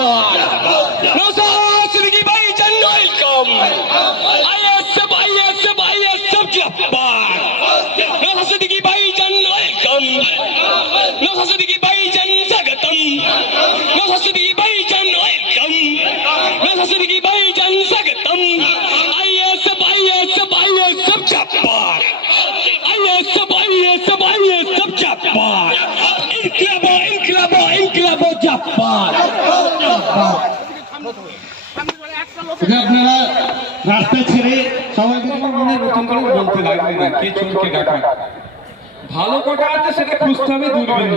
Nossa sedikit baikan noikom, sedikit baikan noikom, nossa sedikit baikan noikom, nossa sedikit baikan noikom, nossa sedikit sedikit baikan saketom, nossa sedikit baikan sedikit baikan saketom, nossa sedikit baikan sedikit baikan saketom, nossa sedikit baikan sedikit baikan saketom, nossa sedikit baikan saketom, nossa sedikit baikan saketom, nossa sedikit baikan saketom, nossa sedikit baikan saketom, nossa sedikit baikan আপনারা রাস্তা ছেড়ে সবাই নতুন করে বলতে লাগবে না কে ভালো কথা আছে সেটা খুঁজতে হবে দূরবীন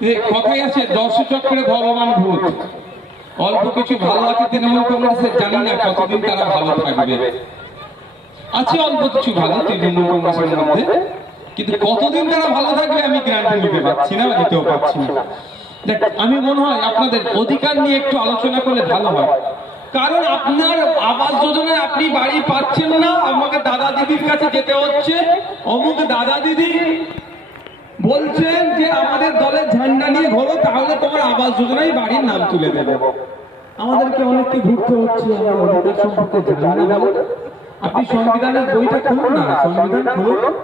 দিয়ে কথাই আছে ভগবান ভূত। অল্প কিছু ভালো আছে, তৃণমূল কংগ্রেসের জানি না কতদিন তারা ভালো থাকবে। আছে অল্প কিছু ভালো তৃণমূল কংগ্রেসের মধ্যে, কিন্তু কতদিন তারা ভালো থাকবে আমি গ্যারান্টি নিতে পারছি না দিতেও পারছি না। আমি মনে হয় আপনাদের অধিকার নিয়ে একটু আলোচনা করলে ভালো হয়। কারণ আপনার আবাস যোজনায় আপনি বাড়ি পাচ্ছেন না, আমাকে দাদা দিদির কাছে যেতে হচ্ছে। অমুক দাদা দিদি বলছেন যে, আমাদের দলের ঝান্ডা নিয়ে ঘোরো, তাহলে তোমার আবাস যোজনায় বাড়ির নাম তুলে দেবে। আমাদেরকে অনেককে ঘুরতে হচ্ছে, আমার অধিকার সম্পর্কে জানি না। আপনি সংবিধানের বইটা খুলুন না। সংবিধান খুলুন।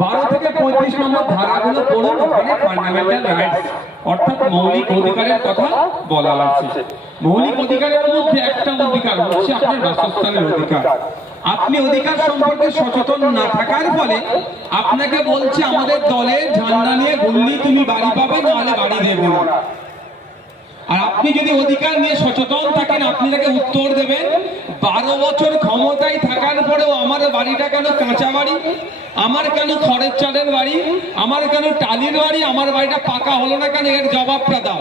বারো থেকে পঁয়ত্রিশ নম্বর ধারাগুলো পড়ুন ওখানে ফান্ডামেন্টাল রাইটস অর্থাৎ মৌলিক অধিকারের কথা বলা আছে। মৌলিক অধিকারের মধ্যে একটা অধিকার হচ্ছে আপনার বাসস্থানের অধিকার। আপনি অধিকার সম্পর্কে সচেতন না থাকার ফলে আপনাকে বলছে, আমাদের দলে ঝান্ডা নিয়ে ঘুরলেই তুমি বাড়ি পাবে, নাহলে বাড়ি দেবে। না আর আপনি যদি অধিকার নিয়ে সচেতন থাকেন, আপনি তাকে উত্তর দেবেন। বারো বছর ক্ষমতায় থাকার পরেও আমার বাড়িটা কেন কাঁচা বাড়ি? আমার কেন খড়ের চালের বাড়ি? আমার কেন টালির বাড়ি? আমার বাড়িটা পাকা হলো না কেন? এর জবাবটা দাও।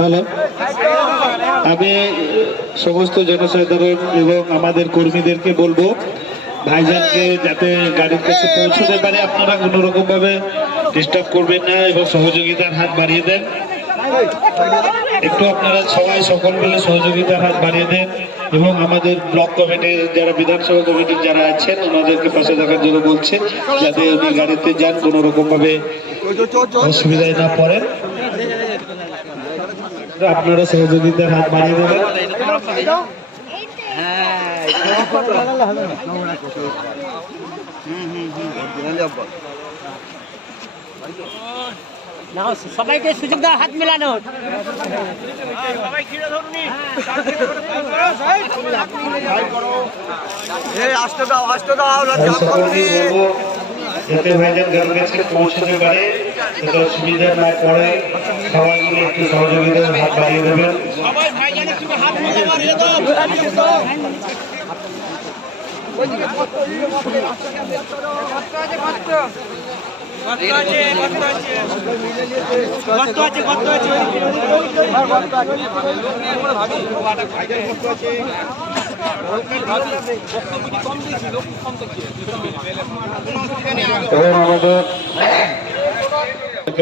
হ্যালো আমি সমস্ত জনসাধারণ এবং আমাদের কর্মীদেরকে বলব ভাইজানকে যাতে গাড়ির কাছে পৌঁছতে পারে, আপনারা কোনো রকম ভাবে ডিস্টার্ব করবেন না এবং সহযোগিতার হাত বাড়িয়ে দেন। একটু আপনারা সবাই সকল মিলে সহযোগিতার হাত বাড়িয়ে দেন এবং আমাদের ব্লক কমিটির যারা বিধানসভা কমিটির যারা আছেন, ওনাদেরকে পাশে থাকার জন্য বলছে, যাতে উনি গাড়িতে যান কোনো রকম ভাবে অসুবিধায় না পড়েন। আপনারা সহযোগিতার হাত বাড়িয়ে দেবেন। না সবাইকে সুযোগ দাও হাত মেলানো আসতে দাও আসতে বলব যাতে ভাইজান গাড়ির কাছে পৌঁছতে পারে, যাতে অসুবিধা না পড়ে, সবাই মিলে একটু সহযোগিতার হাত বাড়িয়ে দেবেন। এবং আমাদের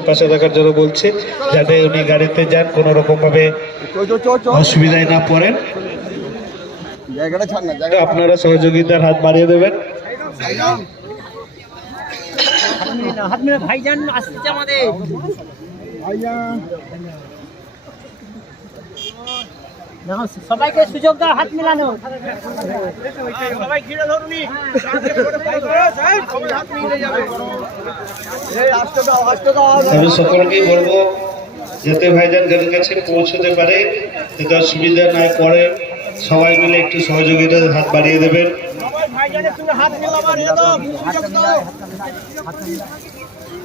পাশে থাকার জন্য বলছে যাতে উনি গাড়িতে যান কোনো রকম ভাবে অসুবিধায় না পড়েন। আপনারা সহযোগিতার হাত বাড়িয়ে দেবেন। ভাইজান আসছে আমাদের। না, সবাইকে সুযোগ দাও হাত মেলানো। আমি সকলকেই বলব যাতে ভাইজান কাছে পৌঁছতে পারে যাতে অসুবিধা না পড়ে সবাই মিলে একটু সহযোগিতার হাত বাড়িয়ে দেবেন।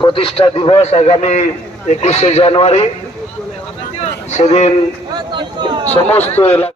প্রতিষ্ঠা দিবস আগামী একুশে জানুয়ারি। সেদিন সমস্ত এলাকা